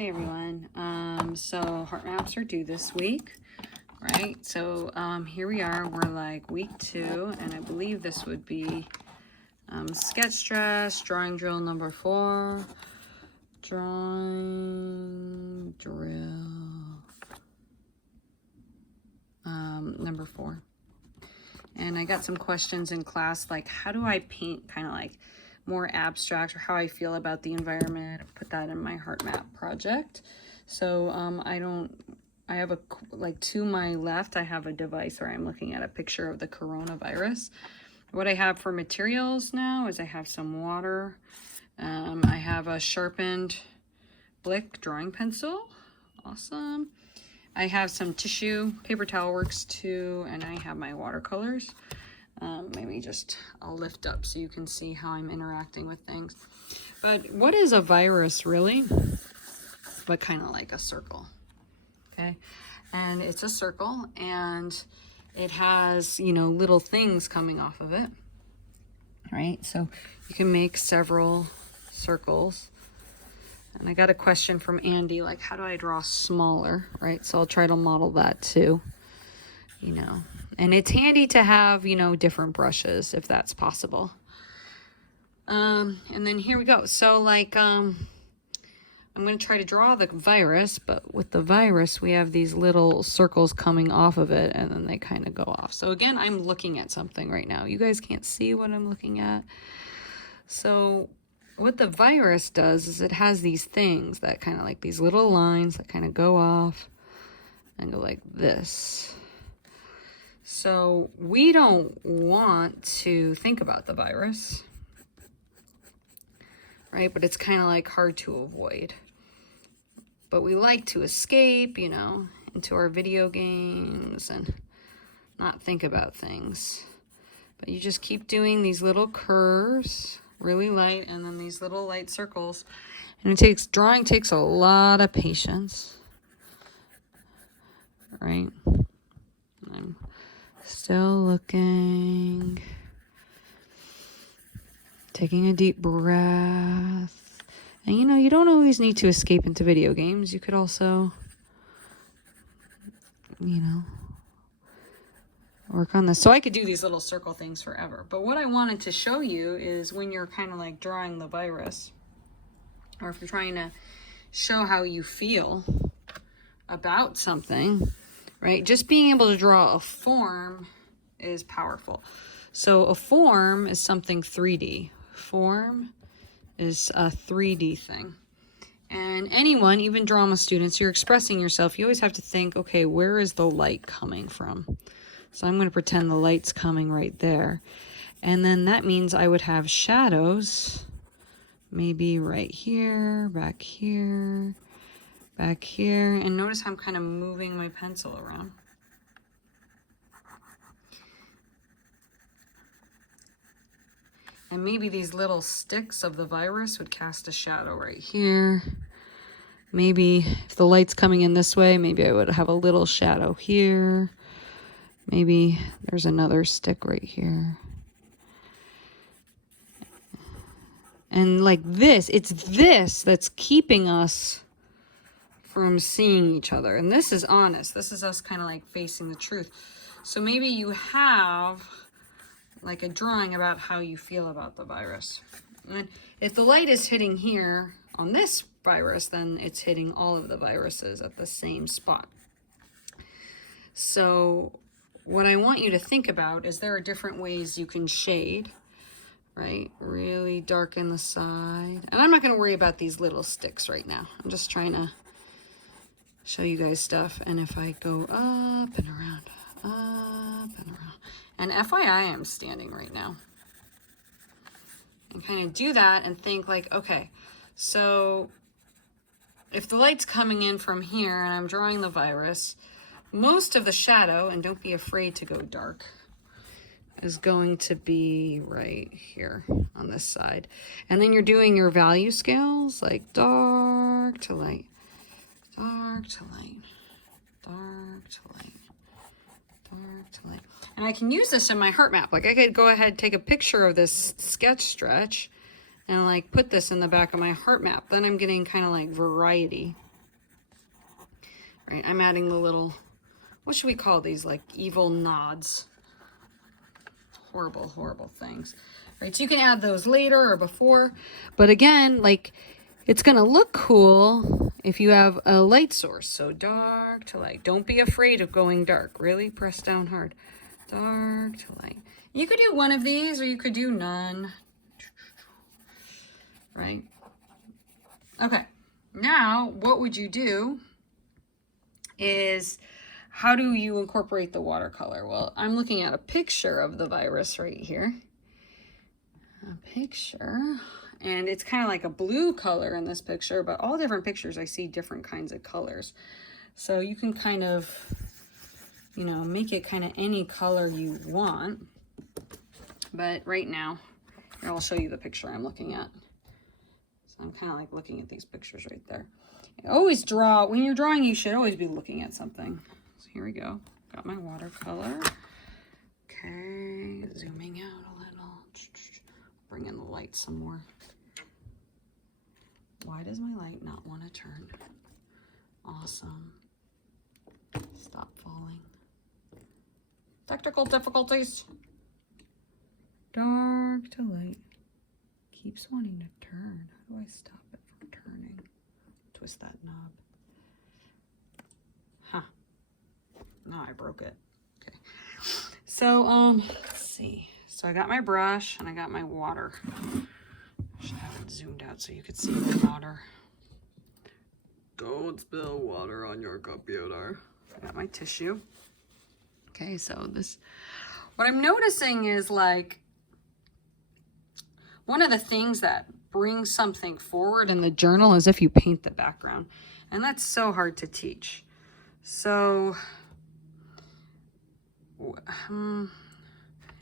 Hey everyone, so heart maps are due this week, right? So here we are, we're like week 2, and I believe this would be sketch stress, drawing drill number 4, drawing drill number 4. And I got some questions in class like, how do I paint kind of like more abstract, or how I feel about the environment? Put that in my heart map project. So I have to my left, I have a device where I'm looking at a picture of the coronavirus. What I have for materials now is I have some water. I have a sharpened Blick drawing pencil. Awesome. I have some tissue, paper towel works too, and I have my watercolors. Maybe I'll lift up so you can see how I'm interacting with things. But what is a virus really? But kind of like a circle, okay? And it's a circle, and it has, little things coming off of it, right? So you can make several circles. And I got a question from Andy, like, how do I draw smaller, right? So I'll try to model that too, And it's handy to have, different brushes if that's possible. And then here we go. So I'm going to try to draw the virus, but with the virus, we have these little circles coming off of it, and then they kind of go off. So again, I'm looking at something right now. You guys can't see what I'm looking at. So what the virus does is it has these things that kind of like these little lines that kind of go off and go like this. So we don't want to think about the virus, right? But it's kind of like hard to avoid. But we like to escape, into our video games and not think about things. But you just keep doing these little curves, really light, and then these little light circles. And drawing takes a lot of patience, right? I'm still looking, taking a deep breath. And you don't always need to escape into video games. You could also, work on this. So I could do these little circle things forever. But what I wanted to show you is when you're kind of like drawing the virus, or if you're trying to show how you feel about something, right? Just being able to draw a form is powerful. So a form is something 3D. Form is a 3D thing. And anyone, even drama students, you're expressing yourself, you always have to think, okay, where is the light coming from? So I'm going to pretend the light's coming right there. And then that means I would have shadows, maybe right here, back here, back here. And notice how I'm kind of moving my pencil around. And maybe these little sticks of the virus would cast a shadow right here. Maybe if the light's coming in this way, maybe I would have a little shadow here. Maybe there's another stick right here. And like this, it's this that's keeping us from seeing each other. And this is honest. This is us kind of like facing the truth. So maybe you have like a drawing about how you feel about the virus. And if the light is hitting here on this virus, then it's hitting all of the viruses at the same spot. So what I want you to think about is there are different ways you can shade, right? Really darken the side. And I'm not going to worry about these little sticks right now. I'm just trying to show you guys stuff. And if I go up and around, up and around. And FYI, I'm standing right now. And kind of do that and think like, okay, so if the light's coming in from here and I'm drawing the virus, most of the shadow, and don't be afraid to go dark, is going to be right here on this side. And then you're doing your value scales, like dark to light, dark to light, dark to light, dark to light. And I can use this in my heart map. Like I could go ahead, take a picture of this sketch stretch and like put this in the back of my heart map. Then I'm getting kind of like variety, right? I'm adding the little, what should we call these? Like evil nods. Horrible, horrible things, right? So you can add those later or before, but again, like it's gonna look cool if you have a light source. So dark to light. Don't be afraid of going dark. Really press down hard. Dark to light. You could do one of these or you could do none, right? Okay, now what would you do is, how do you incorporate the watercolor? Well, I'm looking at a picture of the virus right here. A picture. And it's kind of like a blue color in this picture, but all different pictures I see different kinds of colors. So you can kind of, you know, make it kind of any color you want. But right now, here, I'll show you the picture I'm looking at. So I'm kind of like looking at these pictures right there. Always draw, when you're drawing, you should always be looking at something. So here we go. Got my watercolor. Okay, zooming out a little. Bring in the light some more. Why does my light not want to turn? Awesome. Stop falling. Technical difficulties. Dark to light. Keeps wanting to turn. How do I stop it from turning? Twist that knob. Huh. No, I broke it. Okay. So, let's see. So I got my brush and I got my water. I should have it zoomed out so you could see the water. Don't spill water on your computer. I got my tissue. Okay, so this, what I'm noticing is like, one of the things that brings something forward in the journal is if you paint the background. And that's so hard to teach. So,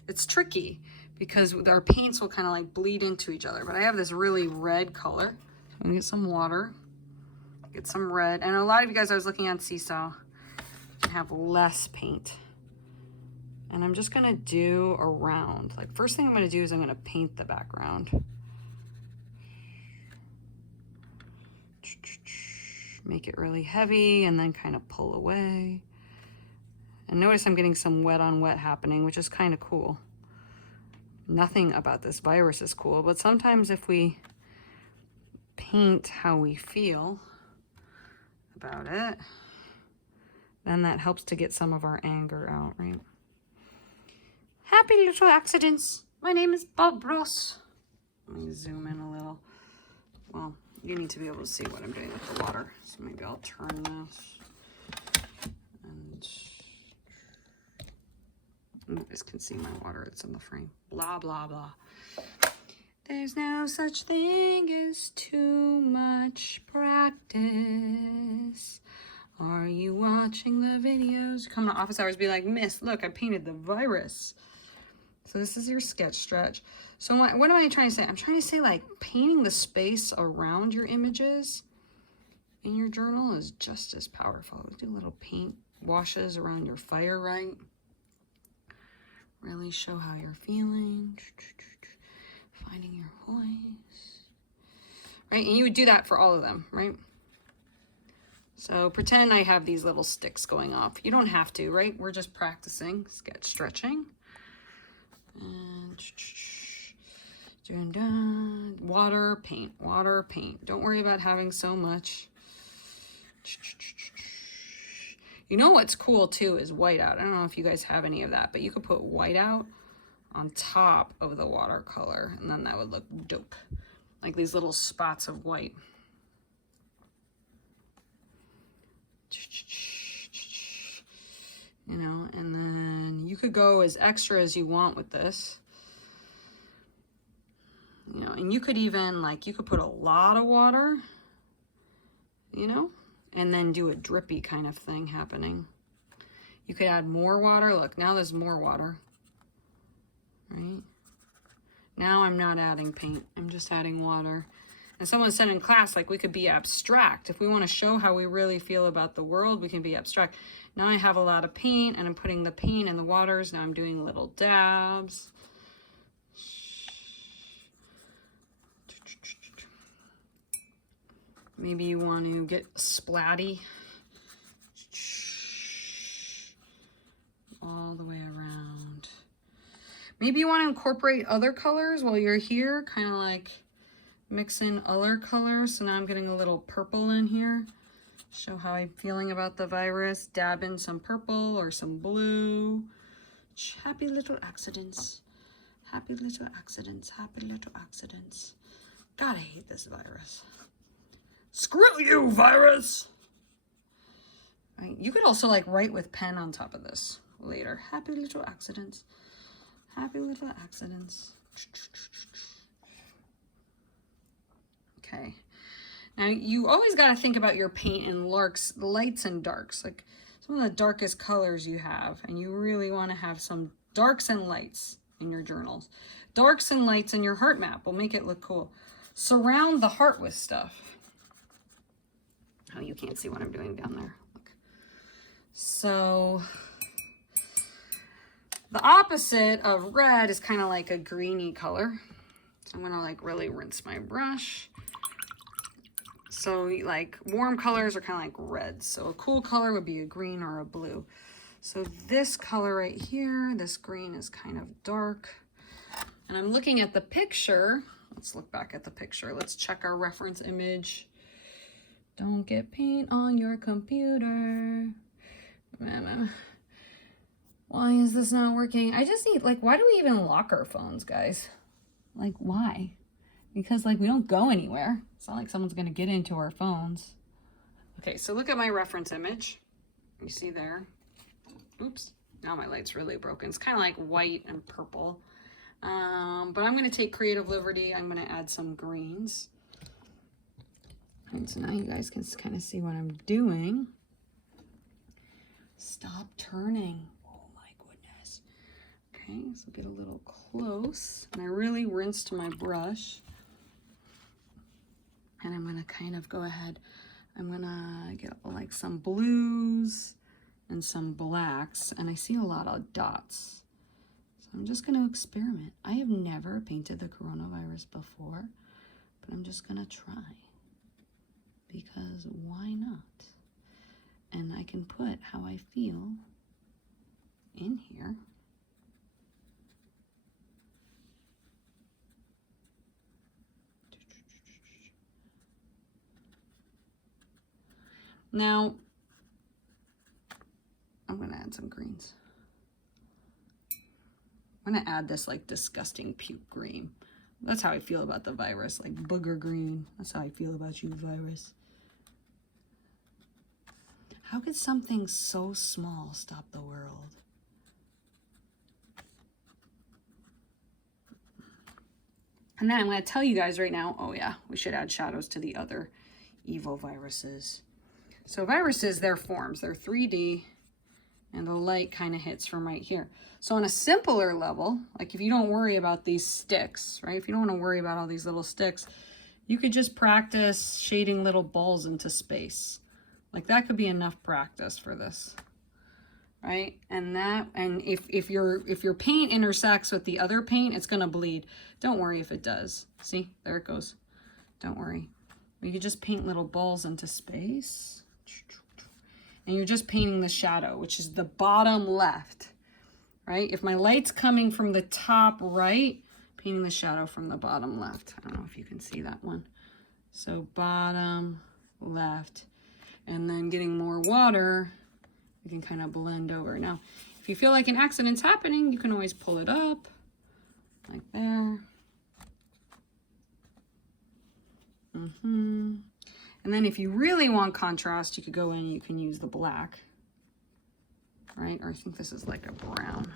it's tricky because our paints will kind of like bleed into each other. But I have this really red color. I'm gonna get some water, get some red. And a lot of you guys, I was looking on Seesaw, have less paint. And I'm just gonna do around. Like first thing I'm gonna do is I'm gonna paint the background. Make it really heavy and then kind of pull away. And notice I'm getting some wet on wet happening, which is kind of cool. Nothing about this virus is cool, but sometimes if we paint how we feel about it, then that helps to get some of our anger out, right? Happy little accidents. My name is Bob Ross. Let me zoom in a little. Well, you need to be able to see what I'm doing with the water. So maybe I'll turn this. And you guys can see my water. It's in the frame. Blah, blah, blah. There's no such thing as too much practice. Are you watching the videos? Come to office hours, be like, Miss, look, I painted the virus. So this is your sketch stretch. So what am I trying to say? I'm trying to say like painting the space around your images in your journal is just as powerful. Do little paint washes around your fire, right? Really show how you're feeling. Finding your voice. Right, and you would do that for all of them, right? So pretend I have these little sticks going off. You don't have to, right? We're just practicing sketch stretching. And water, paint, water, paint. Don't worry about having so much. You know what's cool too is whiteout. I don't know if you guys have any of that, but you could put whiteout on top of the watercolor and then that would look dope. Like these little spots of white. You know, and then you could go as extra as you want with this. You know, and you could even, like, you could put a lot of water, you know, and then do a drippy kind of thing happening. You could add more water. Look, now there's more water, right? Now I'm not adding paint. I'm just adding water. And someone said in class, like, we could be abstract. If we want to show how we really feel about the world, we can be abstract. Now I have a lot of paint, and I'm putting the paint in the waters. Now I'm doing little dabs. Maybe you want to get splatty. all the way around. Maybe you want to incorporate other colors while you're here, kind of like mix in other colors. So now I'm getting a little purple in here. Show how I'm feeling about the virus. Dab in some purple or some blue. Happy little accidents. Happy little accidents. Happy little accidents. God, I hate this virus. Screw you, virus! Right. You could also like write with pen on top of this later. Happy little accidents. Happy little accidents. Okay. Now you always got to think about your paint in lights and darks. Like some of the darkest colors you have, and you really want to have some darks and lights in your journals. Darks and lights in your heart map will make it look cool. Surround the heart with stuff. Oh, you can't see what I'm doing down there. Look. So the opposite of red is kind of like a greeny color. So I'm gonna like really rinse my brush. So like warm colors are kind of like reds. So a cool color would be a green or a blue. So this color right here, this green is kind of dark. And I'm looking at the picture. Let's look back at the picture. Let's check our reference image. Don't get paint on your computer. Why is this not working? I just need, like, why do we even lock our phones, guys? Like, why? Because, like, we don't go anywhere. It's not like someone's going to get into our phones. Okay, so look at my reference image. You see there? Oops. Now my light's really broken. It's kind of like white and purple. But I'm going to take creative liberty. I'm going to add some greens. And so now you guys can kind of see what I'm doing. Stop turning. Oh my goodness. Okay, so get a little close. And I really rinsed my brush. And I'm gonna kind of go ahead. I'm gonna get like some blues and some blacks. And I see a lot of dots. So I'm just gonna experiment. I have never painted the coronavirus before, but I'm just gonna try. Because why not? And I can put how I feel in here. Now, I'm gonna add some greens. I'm gonna add this like disgusting puke green. That's how I feel about the virus, like booger green. That's how I feel about you, virus. How could something so small stop the world? And then I'm going to tell you guys right now, oh yeah, we should add shadows to the other evil viruses. So viruses, they're forms, they're 3D, and the light kind of hits from right here. So on a simpler level, like if you don't worry about these sticks, right? If you don't want to worry about all these little sticks, you could just practice shading little balls into space. Like that could be enough practice for this, right? And if your paint intersects with the other paint, it's gonna bleed. Don't worry if it does. See, there it goes. Don't worry. You could just paint little balls into space. And you're just painting the shadow, which is the bottom left, right? If my light's coming from the top right, painting the shadow from the bottom left. I don't know if you can see that one. So bottom left. And then getting more water, you can kind of blend over. Now, if you feel like an accident's happening, you can always pull it up, like there. And then if you really want contrast, you could go in and you can use the black, right? Or I think this is like a brown.